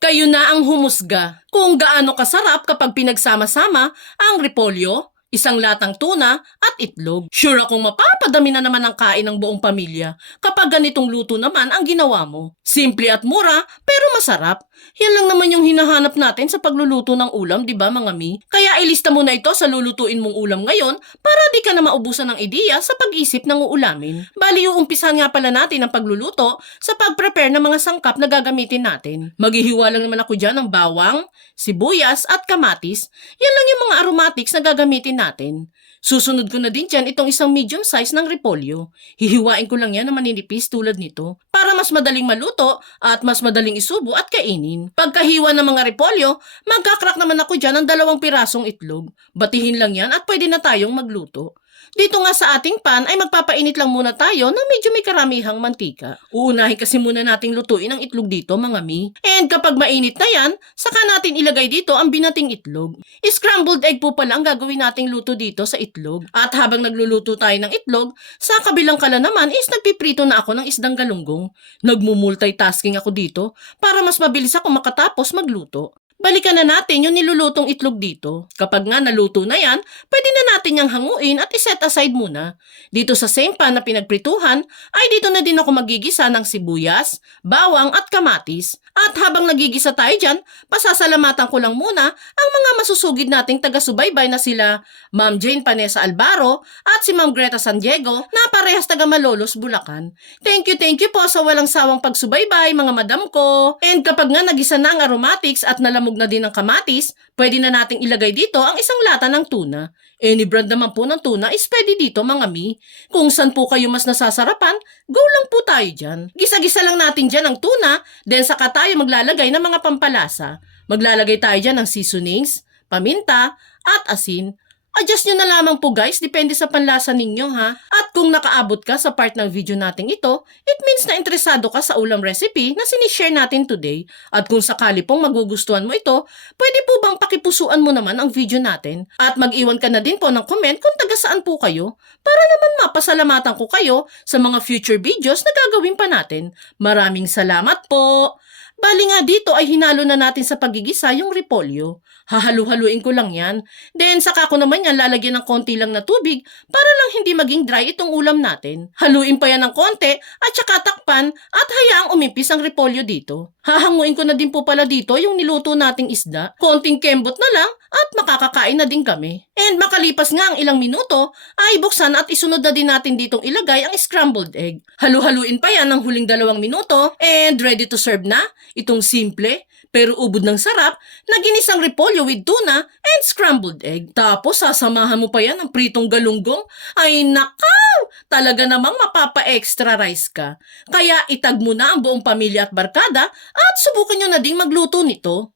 Kayo na ang humusga kung gaano kasarap kapag pinagsama-sama ang repolyo, isang latang tuna at itlog. Sure akong mapapadami na naman ang kain ng buong pamilya kapag ganitong luto naman ang ginawa mo. Simple at mura pero masarap. Yan lang naman yung hinahanap natin sa pagluluto ng ulam, di ba mga mi? Kaya ilista mo na ito sa lulutuin mong ulam ngayon para di ka na maubusan ng ideya sa pag-isip ng uulamin. Bali, uumpisahan nga pala natin ang pagluluto sa pag-prepare ng mga sangkap na gagamitin natin. Maghihiwa lang naman ako dyan ng bawang, sibuyas at kamatis. Yan lang yung mga aromatics na gagamitin natin. Susunod ko na din dyan itong isang medium size ng repolyo. Hihiwain ko lang yan na maninipis tulad nito para mas madaling maluto at mas madaling isubo at kainin. Pagkahiwa ng mga repolyo, magkakrak naman ako dyan ng 2 pirasong itlog. Batihin lang yan at pwede na tayong magluto. Dito nga sa ating pan ay magpapainit lang muna tayo ng medyo may karamihang mantika. Uunahin kasi muna nating lutuin ang itlog dito mga mi. And kapag mainit na yan, saka natin ilagay dito ang binating itlog. Scrambled egg po pala ang gagawin nating luto dito sa itlog. At habang nagluluto tayo ng itlog, sa kabilang kala naman is nagpiprito na ako ng isdang galunggong. Nagmumultitasking ako dito para mas mabilis ako makatapos magluto. Balikan na natin yung nilulutong itlog dito. Kapag nga naluto na yan, pwede na natin yung hanguin at iset aside muna. Dito sa same pan na pinagprituhan, ay dito na din ako magigisa ng sibuyas, bawang at kamatis. At habang nagigisa tayo dyan, pasasalamatan ko lang muna ang mga masusugid nating taga-subaybay na sila Ma'am Jane Panessa Albaro at si Ma'am Greta San Diego na parehas taga Malolos, Bulacan. Thank you po sa walang sawang pagsubaybay mga madam ko. And kapag nga nagisa na ang aromatics at nalamog na din ang kamatis, pwede na nating ilagay dito ang isang lata ng tuna. Any brand naman po ng tuna is pwede dito mga mi. Kung saan po kayo mas nasasarapan, go lang po tayo dyan. Gisa-gisa lang natin dyan ang tuna, then saka tayo maglalagay ng mga pampalasa. Maglalagay tayo dyan ng seasonings, paminta, at asin. Adjust nyo na lamang po guys, depende sa panlasa ninyo ha. At kung nakaabot ka sa part ng video natin ito, it means na interesado ka sa ulam recipe na sinishare natin today. At kung sakali pong magugustuhan mo ito, pwede po bang pakipusuan mo naman ang video natin? At mag-iwan ka na din po ng comment kung taga saan po kayo para naman mapasalamatan ko kayo sa mga future videos na gagawin pa natin. Maraming salamat po! Bali nga dito ay hinalo na natin sa pagigisa yung repolyo. Hahalu-haluin ko lang yan. Then saka ko naman yan lalagyan ng konti lang na tubig para lang hindi maging dry itong ulam natin. Haluin pa yan ng konti at saka takpan at hayaang umimpis ang repolyo dito. Hahanguin ko na din po pala dito yung niluto nating isda. Konting kembot na lang at makakakain na din kami. And makalipas nga ang ilang minuto ay buksan at isunod na din natin ditong ilagay ang scrambled egg. Halu-haluin pa yan ng huling 2 minuto and ready to serve na. Itong simple pero ubod ng sarap na ginisang repolyo with tuna and scrambled egg. Tapos sasamahan mo pa yan ng pritong galunggong. Ay nakaw! Talaga namang mapapa-extra rice ka. Kaya itag mo na ang buong pamilya at barkada at subukan nyo na ding magluto nito.